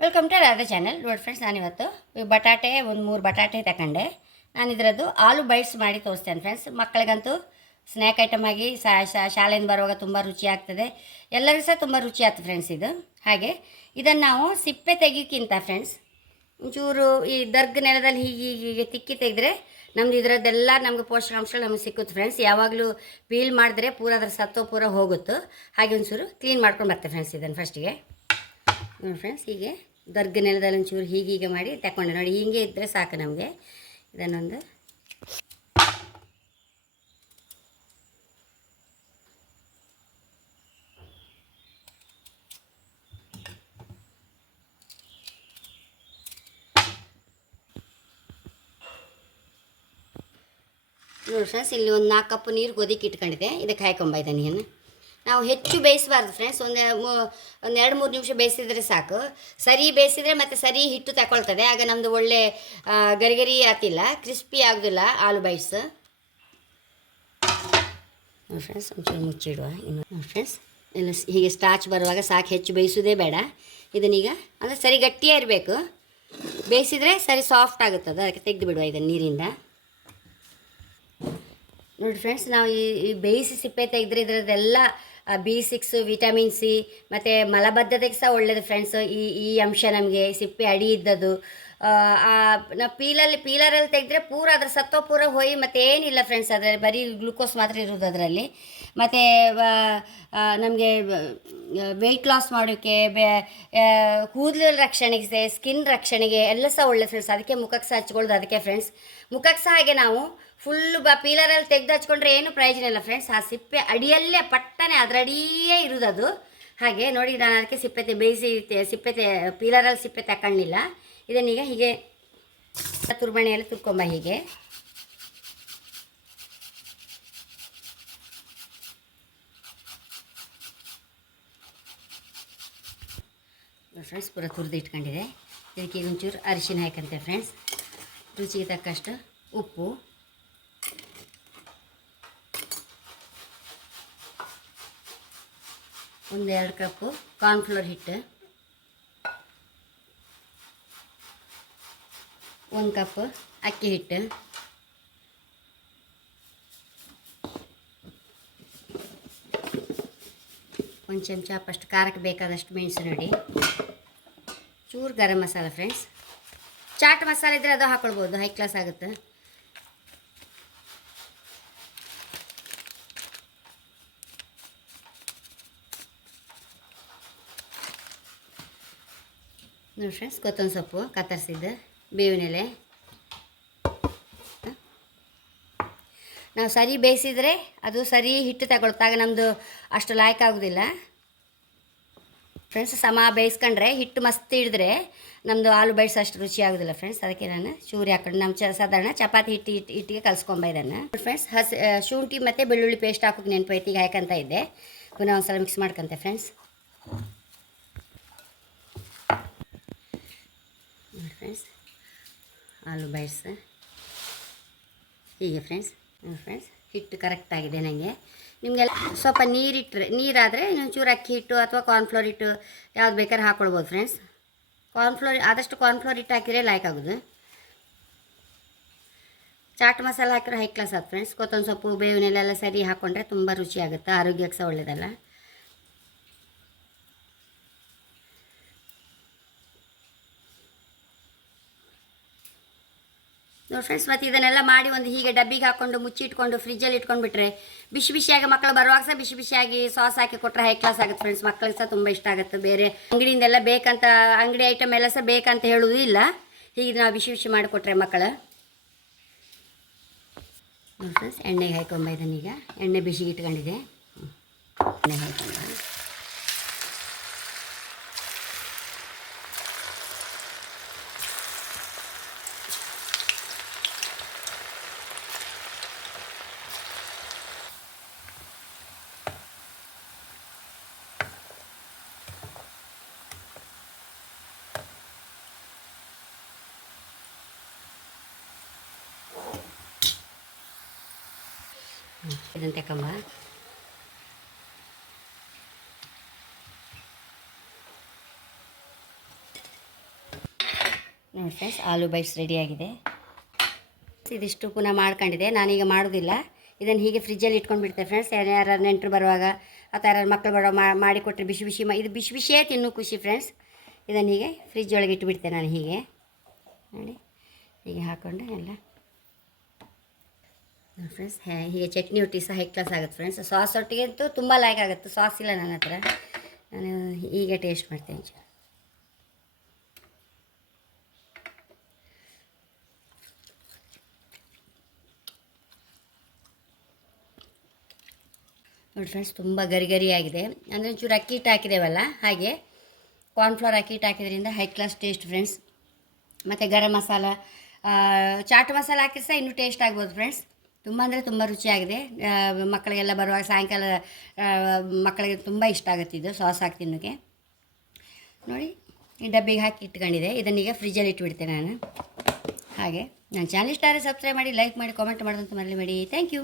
Welcome to Radha channel ನೋಡಿ friends ನಾನಿವತ್ತು ಬಟಾಟೆ, ಒಂದು ಮೂರು ಬಟಾಟೆ ತಗೊಂಡೆ ನಾನು ಇದರದ್ದು ಆಲೂ ಬೈಟ್ಸ್ ಮಾಡಿ ತೋರಿಸ್ತೇನೆ ಫ್ರೆಂಡ್ಸ್ ಮಕ್ಕಳಿಗಂತೂ ಸ್ನ್ಯಾಕ್ ಐಟಮ್ ಆಗಿ ಶಾಲೆಯಿಂದ ಬರುವಾಗ ತುಂಬ ರುಚಿ ಆಗ್ತದೆ. ಎಲ್ಲರಿಗೂ ಸಹ ತುಂಬ ರುಚಿ ಆಗ್ತದೆ ಫ್ರೆಂಡ್ಸ್ ಇದು. ಹಾಗೆ ಇದನ್ನು ನಾವು ಸಿಪ್ಪೆ ತೆಗಿಯೋಕ್ಕಿಂತ ಫ್ರೆಂಡ್ಸ್ ಒಂಚೂರು ಈ ದರ್ಗ್ ನೆಲದಲ್ಲಿ ಹೀಗೆ ಹೀಗೆ ತಿಕ್ಕಿ ತೆಗೆದ್ರೆ ನಮ್ದು ಇದರದ್ದೆಲ್ಲ ನಮಗೆ ಪೋಷಕಾಂಶಗಳು ನಮಗೆ ಸಿಕ್ಕುತ್ತೆ ಫ್ರೆಂಡ್ಸ್ ಯಾವಾಗಲೂ ಪೀಲ್ ಮಾಡಿದ್ರೆ ಪೂರ ಅದರ ಸತ್ತೋ ಪೂರ ಹೋಗುತ್ತೋ. ಹಾಗೆ ಒಂಚೂರು ಕ್ಲೀನ್ ಮಾಡ್ಕೊಂಡು ಬರ್ತೇವೆ ಫ್ರೆಂಡ್ಸ್ ಇದನ್ನು ಫಸ್ಟಿಗೆ ನೋಡಿ ಫ್ರೆಂಡ್ಸ್ ಹೀಗೆ ದರ್ಗ ನೆಲದಲ್ಲಿ ಒಂಚೂರು ಹೀಗೆ ಮಾಡಿ ತಗೊಂಡೆ ನೋಡಿ, ಹೀಗೆ ಇದ್ದರೆ ಸಾಕು ನಮಗೆ. ಇದನ್ನೊಂದು ನೋಡಿ ಫ್ರೆಂಡ್ಸ್ ಇಲ್ಲಿ ಒಂದು ನಾಲ್ಕು ಕಪ್ ನೀರು ಗೋಧಿಗೆ ಇಟ್ಕೊಂಡಿದ್ದೆ. ಇದಕ್ಕೆ ಹಾಕೊಂಬ ಇದನ್ನು. ನಾವು ಹೆಚ್ಚು ಬೇಯಿಸಬಾರ್ದು ಫ್ರೆಂಡ್ಸ್ ಒಂದು ಒಂದು ಎರಡು ಮೂರು ನಿಮಿಷ ಬೇಯಿಸಿದರೆ ಸಾಕು. ಸರಿ ಬೇಯಿಸಿದರೆ ಮತ್ತೆ ಸರಿ ಹಿಟ್ಟು ತಗೊಳ್ತದೆ ಆಗ ನಮ್ಮದು ಒಳ್ಳೆ ಗರಿಗರಿ ಗರಿ ಗರಿ ಆತಿಲ್ಲ ಕ್ರಿಸ್ಪಿ ಆಗೋದಿಲ್ಲ ಆಲೂ ಬೈಟ್ಸ್ ಫ್ರೆಂಡ್ಸ್ ಒಂಚೂರು ಮುಚ್ಚಿಡುವ. ಇನ್ನು ಫ್ರೆಂಡ್ಸ್ ಎಲ್ಲ ಹೀಗೆ ಸ್ಟಾಚ್ ಬರುವಾಗ ಸಾಕು, ಹೆಚ್ಚು ಬೇಯಿಸೋದೇ ಬೇಡ. ಇದನ್ನೀಗ, ಅಂದರೆ ಸರಿ ಗಟ್ಟಿಯೇ ಇರಬೇಕು. ಬೇಯಿಸಿದರೆ ಸರಿ ಸಾಫ್ಟ್ ಆಗುತ್ತದೆ. ಅದಕ್ಕೆ ತೆಗೆದು ಬಿಡುವ ಇದನ್ನು ನೀರಿಂದ. ನೋಡಿ ಫ್ರೆಂಡ್ಸ್ ನಾವು ಈ ಬೇಯಿಸಿ ಸಿಪ್ಪೆ ತೆಗೆದ್ರೆ ಇದರದ್ದೆಲ್ಲ ಬಿ ಸಿಕ್ಸ್ ವಿಟಮಿನ್ ಸಿ ಮತ್ತು ಮಲಬದ್ಧತೆಗೆ ಸಹ ಒಳ್ಳೆಯದು ಫ್ರೆಂಡ್ಸ್ ಈ ಈ ಅಂಶ ನಮಗೆ ಸಿಪ್ಪೆ ಅಡಿ ಇದ್ದದ್ದು. ನಾವು ಪೀಲಲ್ಲಿ, ಪೀಲರಲ್ಲಿ ತೆಗೆದ್ರೆ ಪೂರ ಅದ್ರ ಸತ್ವ ಪೂರ ಹೋಯಿ ಮತ್ತು ಏನಿಲ್ಲ ಫ್ರೆಂಡ್ಸ್ ಅದರಲ್ಲಿ ಬರೀ ಗ್ಲುಕೋಸ್ ಮಾತ್ರ ಇರೋದು ಅದರಲ್ಲಿ. ಮತ್ತು ನಮಗೆ ವೆಯ್ಟ್ ಲಾಸ್ ಮಾಡೋಕ್ಕೆ ಬೆ ಕೂದಲು ರಕ್ಷಣೆಗೆ ಸ್ಕಿನ್ ರಕ್ಷಣೆಗೆ ಎಲ್ಲ ಸಹ ಒಳ್ಳೆ ಫ್ರೆಂಡ್ಸ್ ಅದಕ್ಕೆ ಮುಖಕ್ಕೆ ಸಹ ಹಚ್ಕೊಳ್ಳೋದು ಅದಕ್ಕೆ ಫ್ರೆಂಡ್ಸ್ ಮುಖಕ್ಕೆ ಸಹ ಹಾಗೆ ನಾವು ಫುಲ್ ಬ, ಪೀಲರಲ್ಲಿ ತೆಗೆದು ಹಚ್ಕೊಂಡ್ರೆ ಏನು ಪ್ರಯೋಜನ ಇಲ್ಲ ಫ್ರೆಂಡ್ಸ್ ಆ ಸಿಪ್ಪೆ ಅಡಿಯಲ್ಲೇ ಪಟ್ಟನೆ ಅದರಡಿಯೇ ಇರೋದದು. ಹಾಗೆ ನೋಡಿ ನಾನು ಅದಕ್ಕೆ ಸಿಪ್ಪೆ ತೆ- ಬೇಯಿಸಿ ಸಿಪ್ಪೆತೆ ಪೀಲರಲ್ಲಿ ಸಿಪ್ಪೆ ತಗೊಂಡಿಲ್ಲ ಇದನ್ನೀಗ ಹೀಗೆ ತುರ್ಬಣೆಯಲ್ಲಿ ತುರ್ಕೊಂಬ ಹೀಗೆ. ಫ್ರೆಂಡ್ಸ್, ಪೂರ ತುರಿದು ಇಟ್ಕೊಂಡಿದೆ. ಇದಕ್ಕೆ ಒಂಚೂರು ಅರಿಶಿನ ಹಾಕಂತೆ ಫ್ರೆಂಡ್ಸ್. ರುಚಿಗೆ ತಕ್ಕಷ್ಟು ಉಪ್ಪು. ಒಂದು ಎರಡು ಕಪ್ಪು ಕಾರ್ನ್ಫ್ಲೋರ್ ಹಿಟ್ಟು. ಒಂದು ಕಪ್ ಅಕ್ಕಿ ಹಿಟ್ಟು. ಒಂದು ಚಮಚ ಫಸ್ಟ್ ಖಾರಕ್ಕೆ ಬೇಕಾದಷ್ಟು ಮೆಣಸು ನೋಡಿ. ಚೂರು ಗರಂ ಮಸಾಲ ಫ್ರೆಂಡ್ಸ್ ಚಾಟ್ ಮಸಾಲೆ ಇದ್ದರೆ ಅದು ಹಾಕ್ಕೊಳ್ಬೋದು ಹೈ ಕ್ಲಾಸ್ ಆಗುತ್ತೆ. ನೋಡಿ ಫ್ರೆಂಡ್ಸ್ ಕೊತ್ತಂಬರಿ ಸೊಪ್ಪು ಕತ್ತರಿಸಿದ್ದು ಬೇವಿನ ಎಲೆ ನಾವು ಸರಿ ಬೇಯಿಸಿದರೆ ಅದು ಸರಿ ಹಿಟ್ಟು ತಗೊಳ್ತಾಗ ನಮ್ಮದು ಅಷ್ಟು ಲಾಯ್ಕ್ ಆಗೋದಿಲ್ಲ. ಫ್ರೆಂಡ್ಸ್ ಸಮ ಬೇಯಿಸ್ಕೊಂಡ್ರೆ ಹಿಟ್ಟು ಮಸ್ತ್ ಹಿಡಿದ್ರೆ ನಮ್ಮದು ಆಲೂ ಬೈಟ್ಸ್ ಅಷ್ಟು ರುಚಿ ಆಗೋದಿಲ್ಲ ಫ್ರೆಂಡ್ಸ್ ಅದಕ್ಕೆ ನಾನು ಚೂರಿ ಹಾಕೊಂಡು ನಮ್ಮ ಚ ಸಾಧಾರಣ ಚಪಾತಿ ಹಿಟ್ಟು ಹಿಟ್ಟು ಹಿಟ್ಟಿಗೆ ಕಲ್ಸ್ಕೊಂಬ ಇದನ್ನು ಫ್ರೆಂಡ್ಸ್ ಹಸಿ ಶುಂಠಿ ಮತ್ತು ಬೆಳ್ಳುಳ್ಳಿ ಪೇಸ್ಟ್ ಹಾಕೋಕೆ ನೆನಪೈತಿ, ಈಗ ಹಾಕಂತ ಇದ್ದೆ. ಪುನಃ ಒಂದ್ಸಲ ಮಿಕ್ಸ್ ಮಾಡ್ಕೊಂತೆ ಫ್ರೆಂಡ್ಸ್ ನೋಡಿ ಫ್ರೆಂಡ್ಸ್ ಆಲೂ ಬೈಟ್ಸ್ ಹೀಗೆ ಫ್ರೆಂಡ್ಸ್ ಫ್ರೆಂಡ್ಸ್ ಹಿಟ್ಟು ಕರೆಕ್ಟಾಗಿದೆ ನನಗೆ ನಿಮಗೆಲ್ಲ ಸ್ವಲ್ಪ ನೀರಿಟ್ಟರೆ ನೀರಾದರೆ ಇನ್ನೊಂಚೂರು ಅಕ್ಕಿ ಹಿಟ್ಟು ಅಥವಾ ಕಾರ್ನ್ಫ್ಲೋರ್ ಹಿಟ್ಟು ಯಾವ್ದು ಬೇಕಾದ್ರೆ ಹಾಕ್ಕೊಳ್ಬೋದು ಫ್ರೆಂಡ್ಸ್ ಕಾರ್ನ್ಫ್ಲೋರ್ ಆದಷ್ಟು ಕಾರ್ನ್ಫ್ಲೋರ್ ಹಿಟ್ಟು ಹಾಕಿದರೆ ಲೈಕ್ ಆಗೋದು. ಚಾಟ್ ಮಸಾಲ ಹಾಕಿದ್ರೆ ಹೈ ಕ್ಲಾಸ್ ಆಗುತ್ತೆ ಫ್ರೆಂಡ್ಸ್ ಕೊತ್ತೊಂದು ಸೊಪ್ಪು ಬೇವಿನೆಲ್ಲ ಸರಿ ಹಾಕ್ಕೊಂಡ್ರೆ ತುಂಬ ರುಚಿಯಾಗುತ್ತೆ, ಆರೋಗ್ಯಕ್ಕೆ ಸಹ ಒಳ್ಳೆಯದಲ್ಲ ನೋಡಿ ಫ್ರೆಂಡ್ಸ್ ಮತ್ತು ಇದನ್ನೆಲ್ಲ ಮಾಡಿ ಒಂದು ಹೀಗೆ ಡಬ್ಬಿಗೆ ಹಾಕ್ಕೊಂಡು ಮುಚ್ಚಿಟ್ಕೊಂಡು ಫ್ರಿಜ್ಜಲ್ಲಿ ಇಟ್ಕೊಂಡ್ಬಿಟ್ರೆ ಬಿಸಿ ಬಿಸಿಯಾಗಿ ಮಕ್ಕಳು ಬರುವಾಗ ಸಹ ಬಿಸಿ ಬಿಸಿಯಾಗಿ ಸಾಸ್ ಹಾಕಿ ಕೊಟ್ಟರೆ ಹೈ ಕ್ಲಾಸ್ ಆಗುತ್ತೆ ಫ್ರೆಂಡ್ಸ್ ಮಕ್ಕಳಿಗೆ ಸಹ ತುಂಬ ಇಷ್ಟ ಆಗುತ್ತೆ. ಬೇರೆ ಅಂಗಡಿಯಿಂದೆಲ್ಲ ಬೇಕಂತ, ಅಂಗಡಿ ಐಟಮ್ ಎಲ್ಲ ಸಹ ಬೇಕಂತ ಹೇಳುವುದೂ ಇಲ್ಲ. ಹೀಗೆ ನಾವು ಬಿಸಿ ಬಿಸಿ ಮಾಡಿಕೊಟ್ರೆ ಮಕ್ಕಳು. ನೋಡಿ ಫ್ರೆಂಡ್ಸ್ ಎಣ್ಣೆಗೆ ಹಾಕೊಂಬ ಇದನ್ನೀಗ. ಎಣ್ಣೆ ಬಿಸಿಗೆ ಇಟ್ಕೊಂಡಿದೆ ಎಣ್ಣೆ ಹಾಕೊಂಬ. ಇದನ್ನು ತಕ್ಕಂಬ ನೋಡಿ ಫ್ರೆಂಡ್ಸ್, ಆಲೂ ಬೈಸ್ ರೆಡಿಯಾಗಿದೆ ಇದಿಷ್ಟು ಪುನಃ ಮಾಡ್ಕೊಂಡಿದೆ. ನಾನೀಗ ಮಾಡೋದಿಲ್ಲ. ಇದನ್ನು ಹೀಗೆ ಫ್ರಿಜ್ಜಲ್ಲಿ ಇಟ್ಕೊಂಡು ಬಿಡ್ತೇವೆ ಫ್ರೆಂಡ್ಸ್. ಯಾರು ನೆಂಟರು ಬರುವಾಗ, ಅಥವಾ ಯಾರು ಮಕ್ಕಳು ಬರೋ ಮಾಡಿ ಕೊಟ್ಟರೆ ಬಿಸಿ ಬಿಸಿ ಮಾ ಇದು ಬಿಸಿ ಬಿಸಿಯೇ ತಿನ್ನು ಖುಷಿ ಫ್ರೆಂಡ್ಸ್. ಇದನ್ನು ಹೀಗೆ ಫ್ರಿಜ್ ಒಳಗೆ ಇಟ್ಬಿಡ್ತೇನೆ ನಾನು ಹೀಗೆ. ನೋಡಿ, ಹೀಗೆ ಹಾಕ್ಕೊಂಡು ಎಲ್ಲ ಫ್ರೆಂಡ್ಸ್ ಹೀಗೆ ಚಟ್ನಿ ಒಟ್ಟಿಗೆ ಸಹ ಹೈ ಕ್ಲಾಸ್ ಆಗುತ್ತೆ ಫ್ರೆಂಡ್ಸ್ ಸಾಸ್ ಒಟ್ಟಿಗೆ ಅಂತೂ ತುಂಬ ಲೈಕ್ ಆಗುತ್ತೆ ಸಾಸ್ ಇಲ್ಲ ನನ್ನ ಹತ್ರ. ನಾನು ಹೀಗೆ ಟೇಸ್ಟ್ ಮಾಡ್ತೇನೆ. ನೋಡಿ ಫ್ರೆಂಡ್ಸ್ ತುಂಬ ಗರಿ ಗರಿಯಾಗಿದೆ ಅಂದರೆ ಒಂಚೂರು ಅಕ್ಕಿ ಹಿಟ್ಟು ಹಾಕಿದ್ದೇವಲ್ಲ ಹಾಗೆ ಕಾರ್ನ್ಫ್ಲವರ್ ಅಕ್ಕಿ ಹಿಟ್ಟು ಹಾಕಿದ್ರಿಂದ ಹೈ ಕ್ಲಾಸ್ ಟೇಸ್ಟ್ ಫ್ರೆಂಡ್ಸ್ ಮತ್ತು ಗರಂ ಮಸಾಲ ಚಾಟ್ ಮಸಾಲ ಹಾಕಿದ್ರೆ ಸಹ ಇನ್ನೂ ಟೇಸ್ಟ್ ಆಗ್ಬೋದು ಫ್ರೆಂಡ್ಸ್ ತುಂಬ ಅಂದರೆ ತುಂಬ ರುಚಿಯಾಗಿದೆ. ಮಕ್ಕಳಿಗೆಲ್ಲ ಬರುವಾಗ ಸಾಯಂಕಾಲ ಮಕ್ಕಳಿಗೆ ತುಂಬ ಇಷ್ಟ ಆಗುತ್ತೆ ಇದು ಸಾಸ್ ಹಾಕಿ ತಿನ್ನೋಕ್ಕೆ ನೋಡಿ, ಈ ಡಬ್ಬಿಗೆ ಹಾಕಿ ಇಟ್ಕೊಂಡಿದೆ. ಇದನ್ನೀಗ ಫ್ರಿಜ್ಜಲ್ಲಿ ಇಟ್ಬಿಡ್ತೇನೆ ನಾನು. ಹಾಗೆ. ನನ್ನ ಚಾನಲ್ ಇಷ್ಟ ಆದರೆ ಸಬ್ಸ್ಕ್ರೈಬ್ ಮಾಡಿ ಲೈಕ್ ಮಾಡಿ ಕಾಮೆಂಟ್ ಮಾಡೋದಂತ ಮರಳಿ ಮಾಡಿ ಥ್ಯಾಂಕ್ ಯು